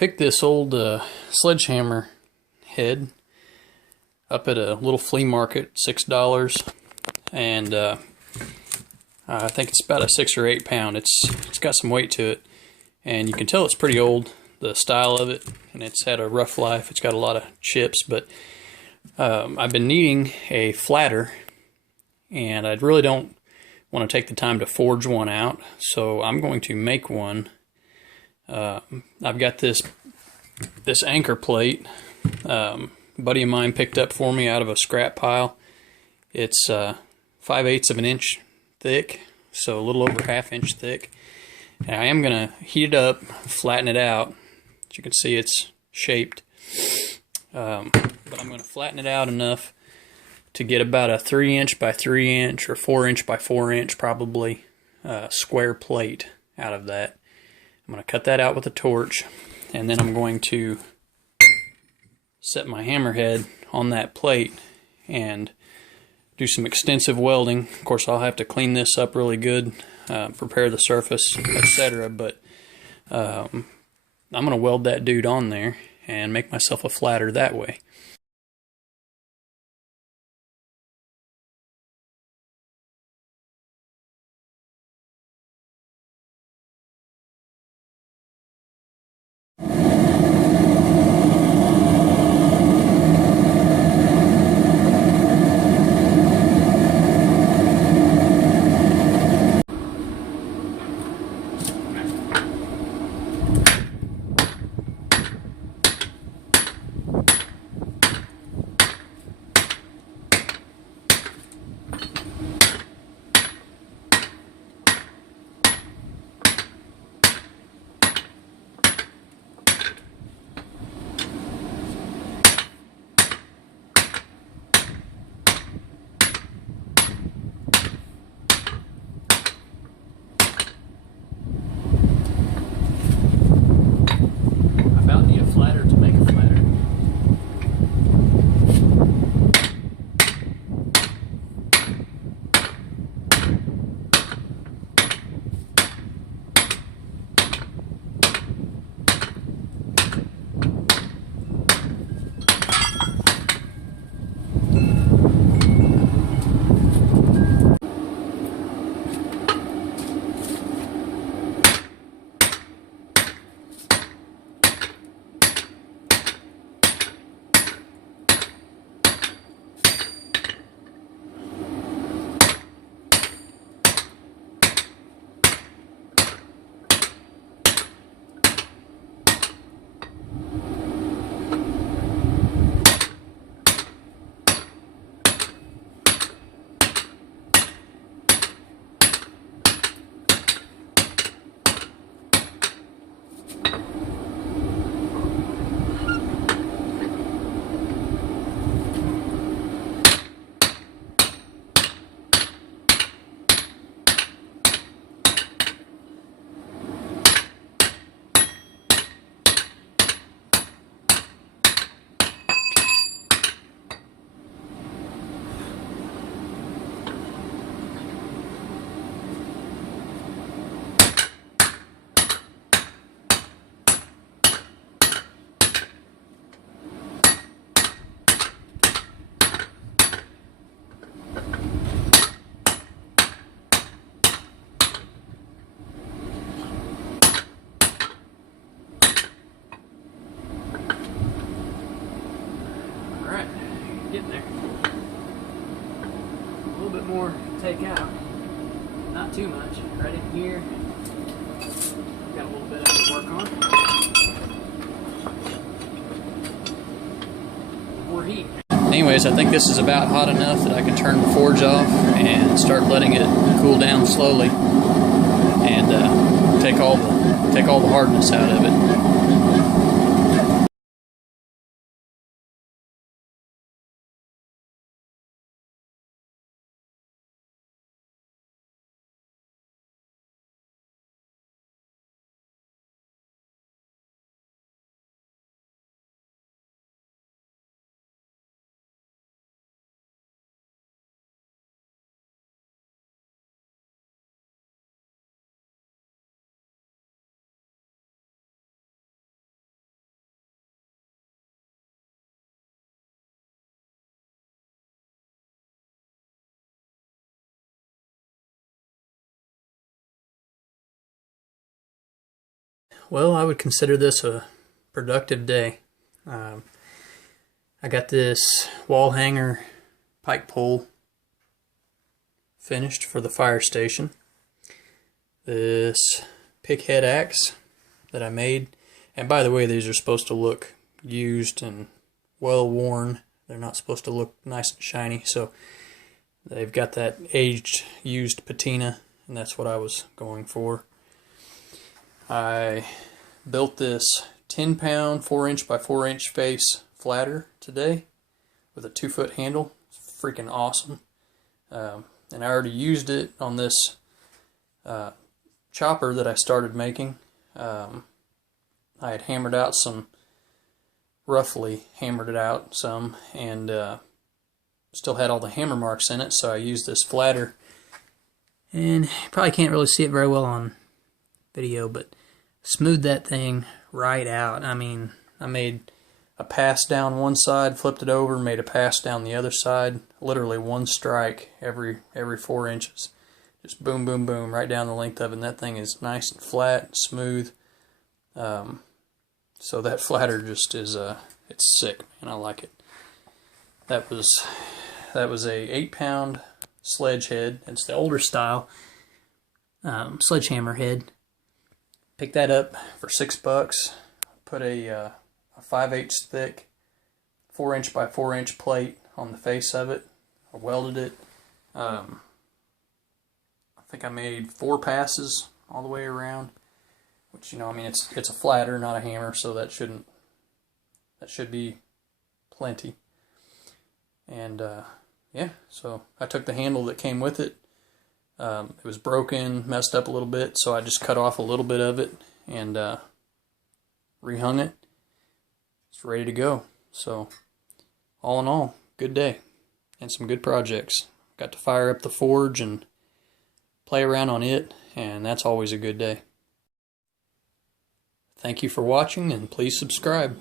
picked this old sledgehammer head up at a little flea market, $6, and I think it's about a 6 or 8 pound. It's got some weight to it, and you can tell it's pretty old, the style of it, and it's had a rough life. It's got a lot of chips, but I've been needing a flatter, and I really don't want to take the time to forge one out, so I'm going to make one. I've got this anchor plate a buddy of mine picked up for me out of a scrap pile. It's 5/8 of an inch thick, so a little over 1/2 inch thick. And I am going to heat it up, flatten it out. As you can see, it's shaped. But I'm going to flatten it out enough to get about a 3 inch by 3 inch or 4 inch by 4 inch probably square plate out of that. I'm going to cut that out with a torch, and then I'm going to set my hammerhead on that plate and do some extensive welding. Of course, I'll have to clean this up really good, prepare the surface, etc. But I'm going to weld that dude on there and make myself a flatter that way. Getting there. A little bit more to take out. Not too much. Right in here. Got a little bit to work on. More heat. Anyways, I think this is about hot enough that I can turn the forge off and start letting it cool down slowly and take all the hardness out of it. Well, I would consider this a productive day. I got this wall hanger pike pole finished for the fire station. This pickhead axe that I made, and by the way, these are supposed to look used and well worn. They're not supposed to look nice and shiny, so they've got that aged, used patina, and that's what I was going for. I built this 10-pound 4-inch by 4-inch face flatter today with a 2-foot handle. It's freaking awesome. And I already used it on this chopper that I started making. I had hammered out some, roughly hammered it out some, and still had all the hammer marks in it, so I used this flatter. And you probably can't really see it very well on video, but smoothed that thing right out. I mean, I made a pass down one side, flipped it over, made a pass down the other side. Literally one strike every 4 inches. Just boom, boom, boom, right down the length of it. And that thing is nice and flat and smooth. So that flatter just is, it's sick, man. I like it. That was a 8-pound sledge head. It's the older style sledgehammer head. Picked that up for $6. Put a 5/8 thick 4-inch by 4-inch plate on the face of it. I welded it. I think I made 4 passes all the way around, which, you know, I mean, it's a flatter, not a hammer, so that should be plenty. And yeah, so I took the handle that came with it. It was broken, messed up a little bit, so I just cut off a little bit of it and rehung it. It's ready to go. So, all in all, good day and some good projects. Got to fire up the forge and play around on it, and that's always a good day. Thank you for watching, and please subscribe.